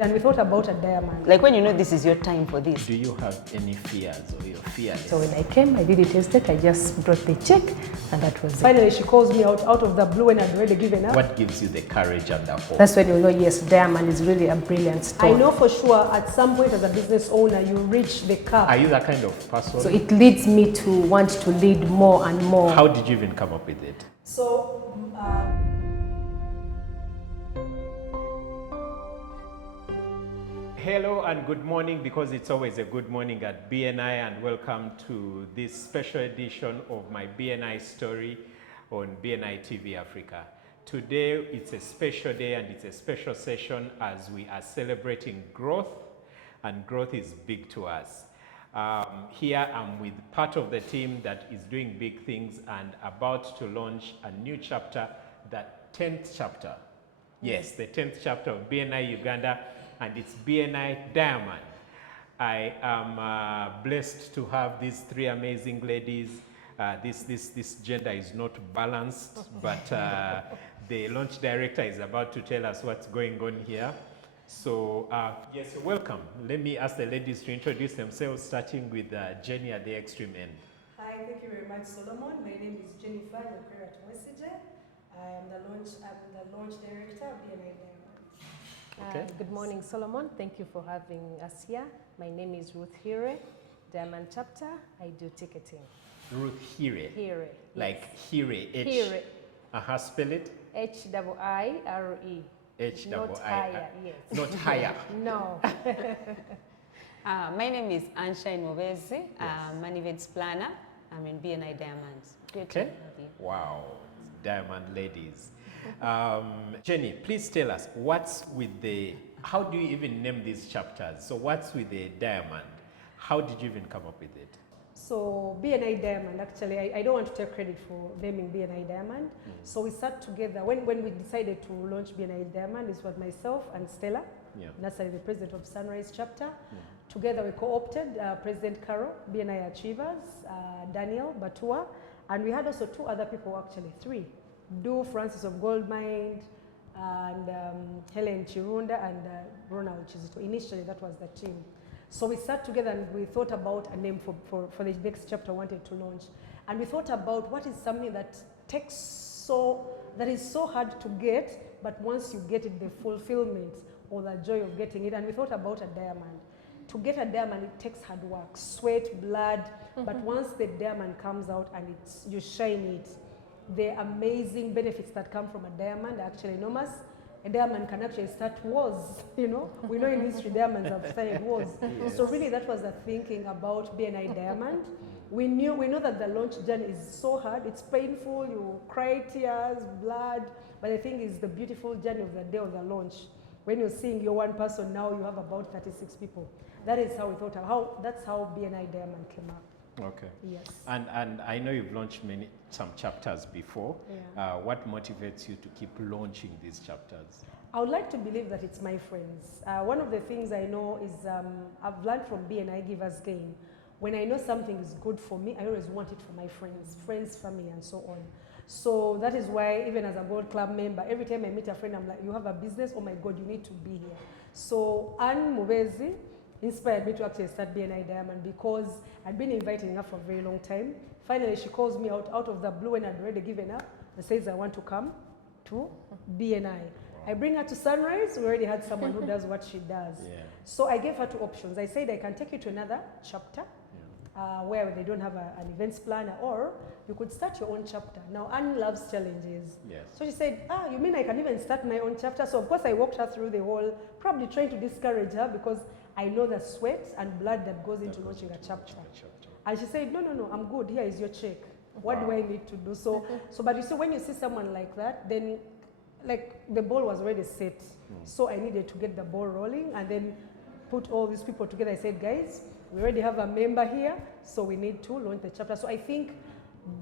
And we thought about a diamond. Like when you know this is your time for this. Do you have any fears or you're fearless? So when I came, I did a test it, I just brought the check, and that was it. Finally, she calls me out of the blue when I'd already given up. What gives you the courage and the hope? That's when you know, yes, diamond is really a brilliant stone. I know for sure at some point as a business owner, you reach the cap. Are you that kind of person? So it leads me to want to lead more and more. How did you even come up with it? So, Hello and good morning, because it's always a good morning at BNI, and welcome to this special edition of My BNI Story on BNI TV Africa. Today it's a special day and it's a special session as we are celebrating growth, and growth is big to us. Here I'm with part of the team that is doing big things and about to launch a new chapter, the 10th chapter. Yes, the 10th chapter of BNI Uganda, and it's BNI Diamond. I am blessed to have these three amazing ladies. This gender is not balanced, but the launch director is about to tell us what's going on here. So yes, welcome. Let me ask the ladies to introduce themselves, starting with Jenny at the extreme end. Hi, thank you very much, Solomon. My name is Jennipher Nyakwera Tumwesigye. I am the launch director of BNI Diamond. Okay. Good morning, Solomon. Thank you for having us here. My name is Ruth Hiire, Diamond Chapter. I do ticketing. Ruth Hiire. Hiire. Like Hiire. Hiire. Spell it. H-I-I-R-E. H-I-I. Not higher, yes. Not higher. No. My name is Shine Mubeezi. I'm an events planner. I'm in BNI Diamond. Great to Okay. have you. Wow, Diamond ladies. Jenny, please tell us what's with how do you even name these chapters? So what's with the diamond? How did you even come up with it? So BNI Diamond, actually, I don't want to take credit for naming BNI Diamond. So we sat together, when we decided to launch BNI Diamond, it was myself and Stella, that's the president of Sunrise Chapter. Together we co-opted President Carol, BNI Achievers, Daniel Batua, and we had also two other people, actually three. Do Francis of Goldmine, and Helen Chirunda, and Ronald Chizito. Initially, that was the team. So we sat together and we thought about a name for the next chapter we wanted to launch. And we thought about what is something that that is so hard to get, but once you get it, the fulfillment or the joy of getting it. And we thought about a diamond. To get a diamond, it takes hard work, sweat, blood, but once the diamond comes out and you shine it, the amazing benefits that come from a diamond are actually enormous. A diamond can actually start wars, you know. We know in history diamonds have started wars. Yes. So really that was the thinking about BNI Diamond. We know that the launch journey is so hard, it's painful, you cry tears, blood, but the thing is the beautiful journey of the day of the launch. When you're seeing your one person, now you have about 36 people. That is how we thought, that's how BNI Diamond came up. Okay. Yes. And I know you've launched some chapters before. Yeah. What motivates you to keep launching these chapters? I would like to believe that it's my friends. One of the things I know is I've learned from BNI Givers Gain. When I know something is good for me, I always want it for my friends, family, and so on. So that is why even as a Gold Club member, every time I meet a friend, I'm like, you have a business? Oh my God, you need to be here. So Anne Mubeezi inspired me to actually start BNI Diamond because I'd been inviting her for a very long time. Finally, she calls me out of the blue when I'd already given up and says, I want to come to BNI. Wow. I bring her to Sunrise. We already had someone who does what she does. Yeah. So I gave her two options. I said, I can take you to another chapter where they don't have an events planner, or you could start your own chapter. Now, Anne loves challenges. Yes. So she said, you mean I can even start my own chapter? So of course I walked her through the whole, probably trying to discourage her because I know the sweat and blood that goes into launching a chapter. And she said, no, I'm good. Here is your check. What do I need to do? So but you see, when you see someone like that, then like the ball was already set. So I needed to get the ball rolling and then put all these people together. I said, guys, we already have a member here, so we need to launch the chapter. So I think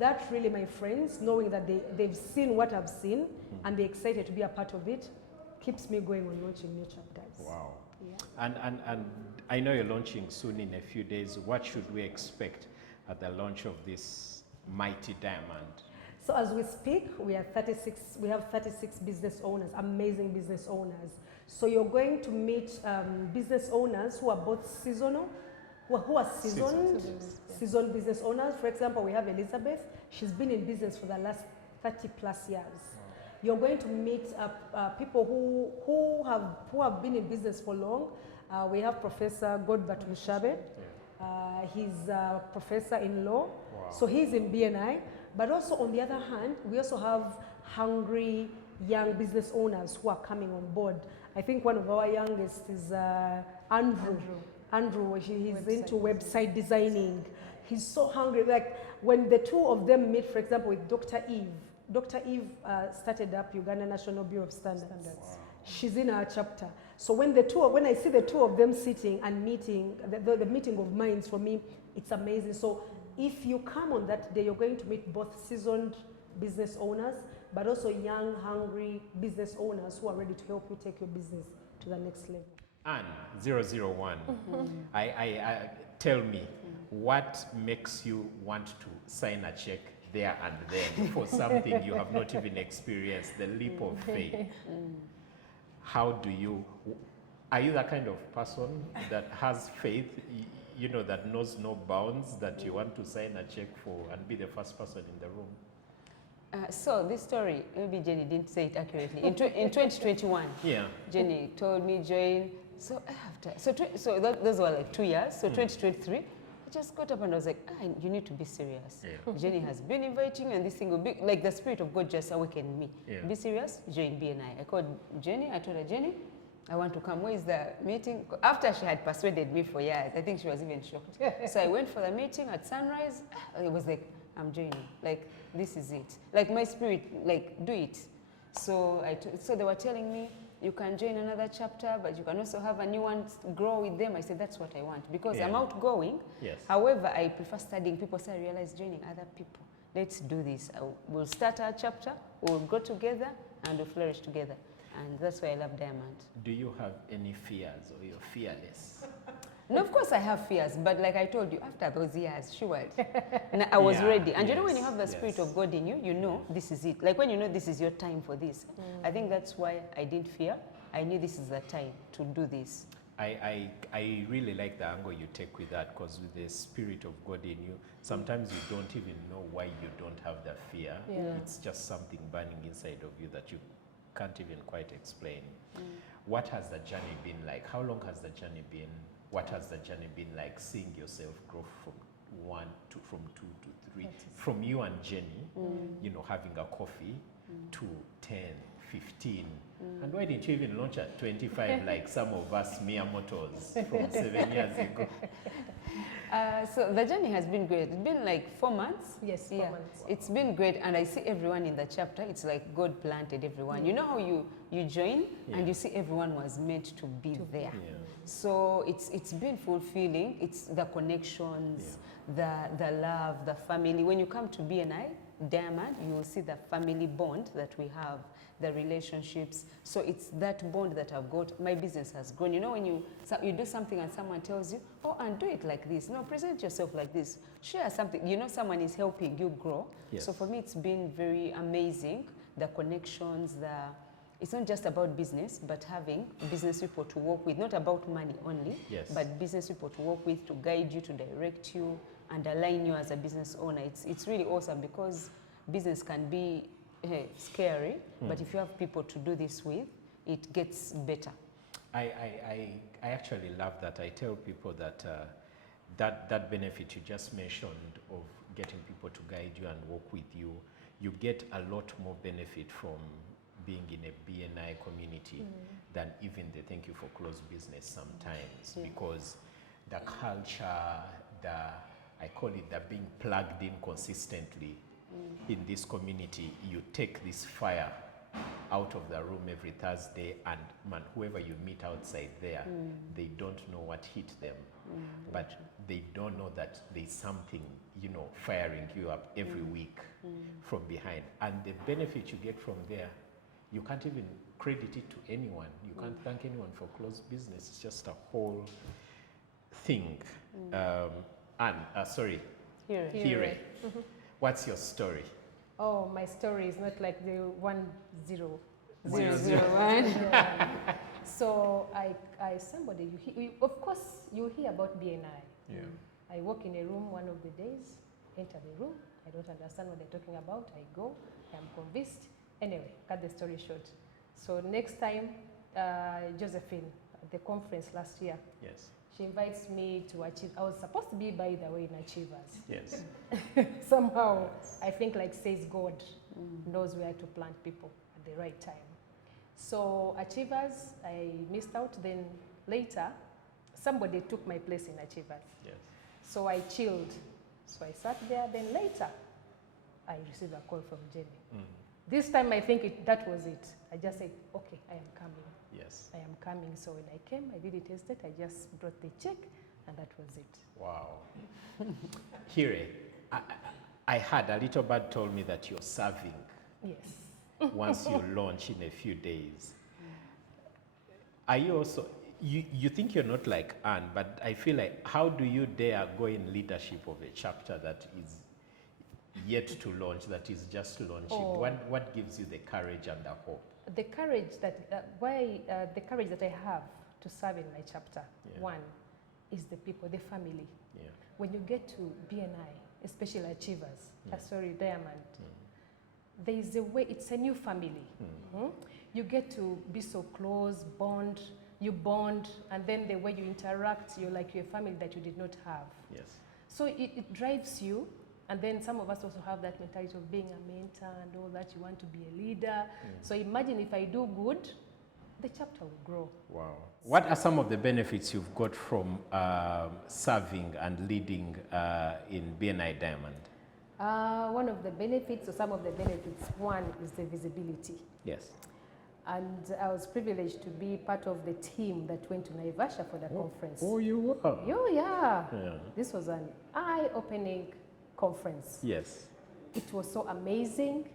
that really, my friends, knowing that they've seen what I've seen and they're excited to be a part of it, keeps me going on launching new chapters. Wow. Yeah. And I know you're launching soon in a few days. What should we expect at the launch of this mighty diamond? So as we speak, we have 36 business owners, amazing business owners. So you're going to meet business owners who are both seasonal, who are seasoned business owners. For example, we have Elizabeth. She's been in business for the last 30 plus years. You're going to meet people who have been in business for long. We have Professor Godbert Mushabe. He's a professor in law. Wow. So he's in BNI. But also on the other hand, we also have hungry young business owners who are coming on board. I think one of our youngest is Andrew. He's into website designing. He's so hungry. Like when the two of them meet, for example, with Dr. Eve. Dr. Eve started up Uganda National Bureau of Standards. Wow. She's in our chapter. So when I see the two of them sitting and meeting, the meeting of minds for me, it's amazing. So if you come on that day, you're going to meet both seasoned business owners, but also young, hungry business owners who are ready to help you take your business to the next level. And 001, tell me, what makes you want to sign a check there and then for something you have not even experienced, the leap of faith? How do you, are you that kind of person that has faith, you know, that knows no bounds, that you want to sign a check for and be the first person in the room? So this story, maybe Jenny didn't say it accurately. In 2021, Jenny told me join. So those were like 2 years. So 2023, I just got up and I was like, you need to be serious. Jenny has been inviting you and this thing will be, like the Spirit of God just awakened me. Be serious, join BNI. I called Jenny, I told her, Jenny, I want to come. Where is the meeting? After she had persuaded me for years, I think she was even shocked. So I went for the meeting at sunrise. It was like, I'm joining. Like, this is it. Like my spirit, like, do it. So so they were telling me, you can join another chapter, but you can also have a new one, grow with them. I said, that's what I want, because I'm outgoing. Yes. However, I prefer studying people, so I realized joining other people. Let's do this. We'll start our chapter, we'll go together, and we'll flourish together. And that's why I love Diamond. Do you have any fears, or you're fearless? No, of course I have fears, but like I told you, after those years, sure, I was ready. And you know, when you have the Spirit of God in you, you know this is it. Like when you know this is your time for this. I think that's why I didn't fear. I knew this is the time to do this. I really like the angle you take with that, because with the Spirit of God in you, sometimes you don't even know why you don't have the fear. It's just something burning inside of you that you can't even quite explain. What has the journey been like? How long has the journey been? What has the journey been like, seeing yourself grow from 2 to 3, from you and Jenny, you know, having a coffee, to 10, 15, and why didn't you even launch at 25 like some of us mere mortals from 7 years ago? So the journey has been great. It's been like 4 months. Yes, 4 months. It's been great, and I see everyone in the chapter. It's like God planted everyone. You know how you join and you see everyone was meant to be there. So it's been fulfilling. It's the connections, the love, the family. When you come to BNI Diamond, you will see the family bond that we have, the relationships. So it's that bond that I've got. My business has grown. You know, when you do something and someone tells you, oh, and do it like this. No, present yourself like this. Share something. You know, someone is helping you grow. So for me, it's been very amazing. The connections, it's not just about business, but having business people to work with, not about money only, but business people to work with, to guide you, to direct you, and align you as a business owner. It's really awesome, because business can be scary, but if you have people to do this with, it gets better. I actually love that. I tell people that that benefit you just mentioned of getting people to guide you and work with you, you get a lot more benefit from being in a BNI community than even the thank you for closed business sometimes, because the culture, I call it the being plugged in consistently in this community. You take this fire out of the room every Thursday, and man, whoever you meet outside there, they don't know what hit them, but they don't know that there's something, you know, firing you up every week from behind. And the benefit you get from there, you can't even credit it to anyone. You can't thank anyone for closed business. It's just a whole thing. Hiire. What's your story? Oh, my story is not like the 1-0. 001. Yeah. So somebody, of course, you hear about BNI. Yeah. I walk in a room one of the days, enter the room, I don't understand what they're talking about, I go, I am convinced. Anyway, cut the story short. So next time, Josephine, at the conference last year, Yes. she invites me to Achieve. I was supposed to be, by the way, in Achievers. Yes. Somehow, I think like says God knows where to plant people at the right time. So Achievers, I missed out. Then later, somebody took my place in Achievers. Yes. So I chilled. So I sat there. Then later, I received a call from Jenny. This time, I think that was it. I just said, okay, I am coming. Yes. I am coming. So when I came, I didn't hesitate. I just brought the check, and that was it. Wow. Hiire, I heard a little bird told me that you're serving Yes. once you launch in a few days. Are you also, you think you're not like Anne, but I feel like, how do you dare go in leadership of a chapter that is yet to launch, that is just launching? Oh. What gives you the courage and the hope? The courage that the courage that I have to serve in my chapter, one, is the people, the family. Yeah. When you get to BNI, especially Achievers, Diamond, there is a way, it's a new family. You get to be so close, you bond, and then the way you interact, you're like your family that you did not have. Yes. So it drives you, and then some of us also have that mentality of being a mentor and all that. You want to be a leader. So imagine if I do good, the chapter will grow. Wow. What are some of the benefits you've got from serving and leading in BNI Diamond? One of the benefits, or some of the benefits, one is the visibility. Yes. And I was privileged to be part of the team that went to Naivasha for the conference. Oh, you were? Oh, yeah. Yeah. This was an eye-opening conference. Yes. It was so amazing.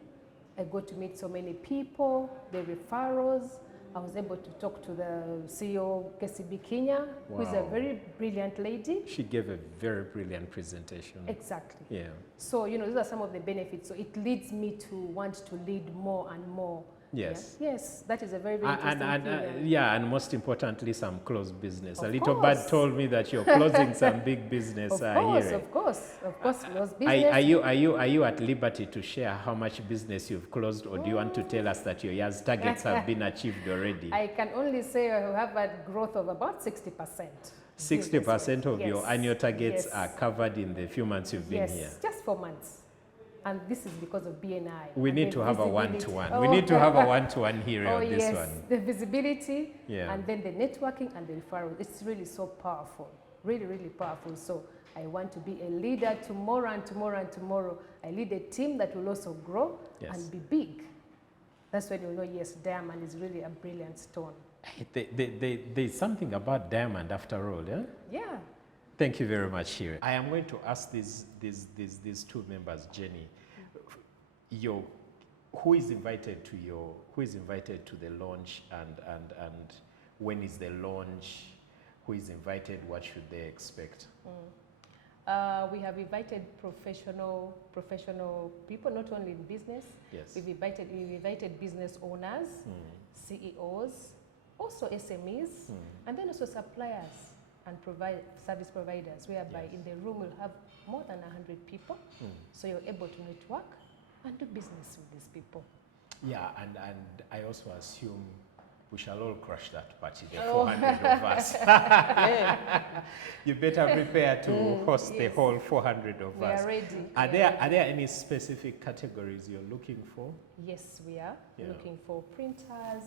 I got to meet so many people, the referrals. I was able to talk to the CEO, KCB Kenya, who is a very brilliant lady. She gave a very brilliant presentation. Exactly. Yeah. So, these are some of the benefits. So it leads me to want to lead more and more. Yes. Yeah. Yes, that is a very, very interesting thing. Yeah, and most importantly, some closed business. Of A little course. bird told me that you're closing some big business Of here. course, closed business. Are you at liberty to share how much business you've closed, or do you want to tell us that your year's targets have been achieved already? I can only say I have a growth of about 60%. 60% of Yes. your annual targets Yes. are covered in the few months you've been here. Yes, just 4 months. And this is because of BNI. We And need the to have a visibility. one-to-one. Oh. We need to have a one-to-one here Oh, on this yes, one. the visibility, Yeah. and then the networking and the referral. It's really so powerful, really, really powerful. So I want to be a leader tomorrow and tomorrow and tomorrow. I lead a team that will also grow and be big. That's when you know, yes, Diamond is really a brilliant stone. There's something about Diamond after all, yeah? Yeah. Thank you very much, Hiire. I am going to ask these two members, Jenny, who is invited to the launch, and when is the launch? Who is invited? What should they expect? We have invited professional people, not only in business. Yes. We've invited business owners, CEOs, also SMEs, and then also suppliers and service providers, whereby in the room we'll have more than 100 people. So you're able to network and do business with these people. Yeah, and I also assume we shall all crush that party, the 400 of us. You better prepare to host the whole 400 of us. We are ready. Are there any specific categories you're looking for? Yes, we are looking for printers,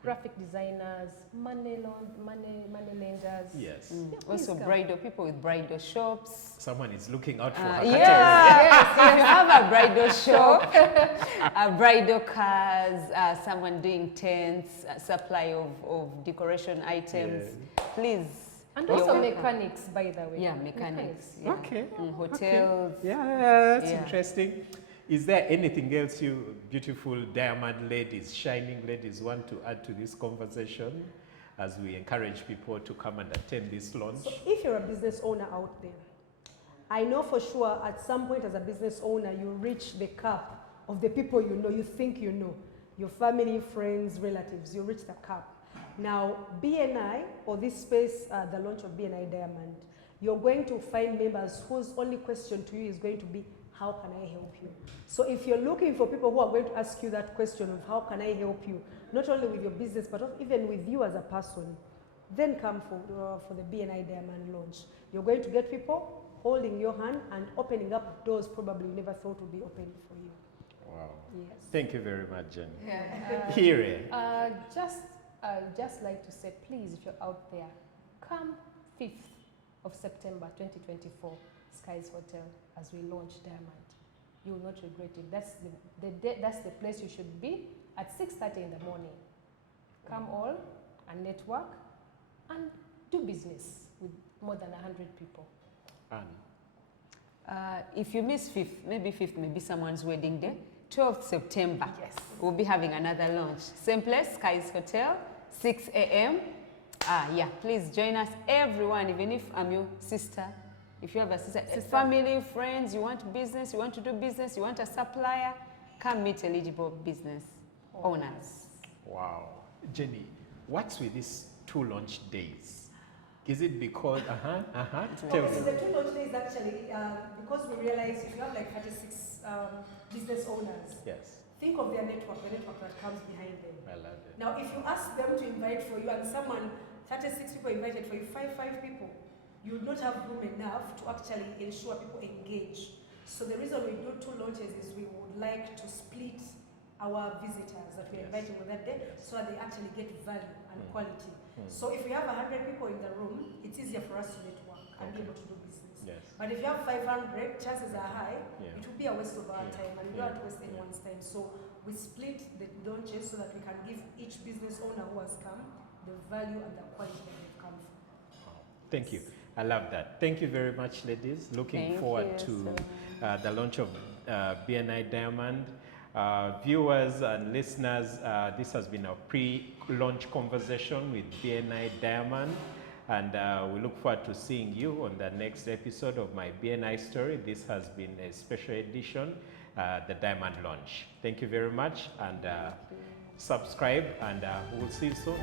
graphic designers, money lenders. Yes. Yeah, Also please bridal, people with bridal shops. Someone is looking out for her Yes, if you have a bridal shop, bridal cars, someone doing tents, supply of decoration items, please. And you're also welcome. mechanics, by the way. Yeah, mechanics. Yeah. Okay. Hotels. Yeah, that's Yeah. interesting. Is there anything else you beautiful diamond ladies, shining ladies, want to add to this conversation as we encourage people to come and attend this launch? So if you're a business owner out there, I know for sure at some point as a business owner, you reach the cap of the people you know, you think you know, your family, friends, relatives, you reach the cap. Now, BNI, or this space, the launch of BNI Diamond, you're going to find members whose only question to you is going to be, how can I help you? So if you're looking for people who are going to ask you that question of how can I help you, not only with your business, but even with you as a person, then come for the BNI Diamond launch. You're going to get people holding your hand and opening up doors probably you never thought would be open for you. Wow. Yes. Thank you very much, Jen. Yeah. Hiire. Just like to say, please, if you're out there, come 5th of September 2024, Skies Hotel, as we launch Diamond. You will not regret it. That's the place you should be at 6:30 in the morning. Come all and network and do business with more than 100 people. Anne. If you miss 5th, maybe someone's wedding day, 12th September, Yes. we'll be having another launch. Same place, Skies Hotel, 6 a.m. Yeah, please join us, everyone, even if I'm your sister. If you have a sister, family, friends, you want business, you want to do business, you want a supplier, come meet eligible business owners. Wow. Jenny, what's with these 2 launch days? Is it because, tell Okay, so me. the 2 launch days actually, because we realized if you have like 36 business owners, Yes, think of their network, the network that comes behind them. I love it. Now, if you ask them to invite for you and 36 people invited for you, five people, you would not have room enough to actually ensure people engage. So the reason we do 2 launches is we would like to split our visitors that we're inviting on that day so that they actually get value and quality. So if we have 100 people in the room, it's easier for us to network and be able to do business. Yes. But if you have 500, chances are high, Yeah. it will be a waste of our time and we don't Yeah. want to waste anyone's time. So we split the launches so that we can give each business owner who has come the value and the quality that they've come from. Thank you. I love that. Thank you very much, ladies. Looking Thank forward you to so the launch of BNI Diamond. Viewers and listeners, this has been a pre-launch conversation with BNI Diamond, and we look forward to seeing you on the next episode of My BNI Story. This has been a special edition, the Diamond launch. Thank you very much, and subscribe, and we'll see you soon.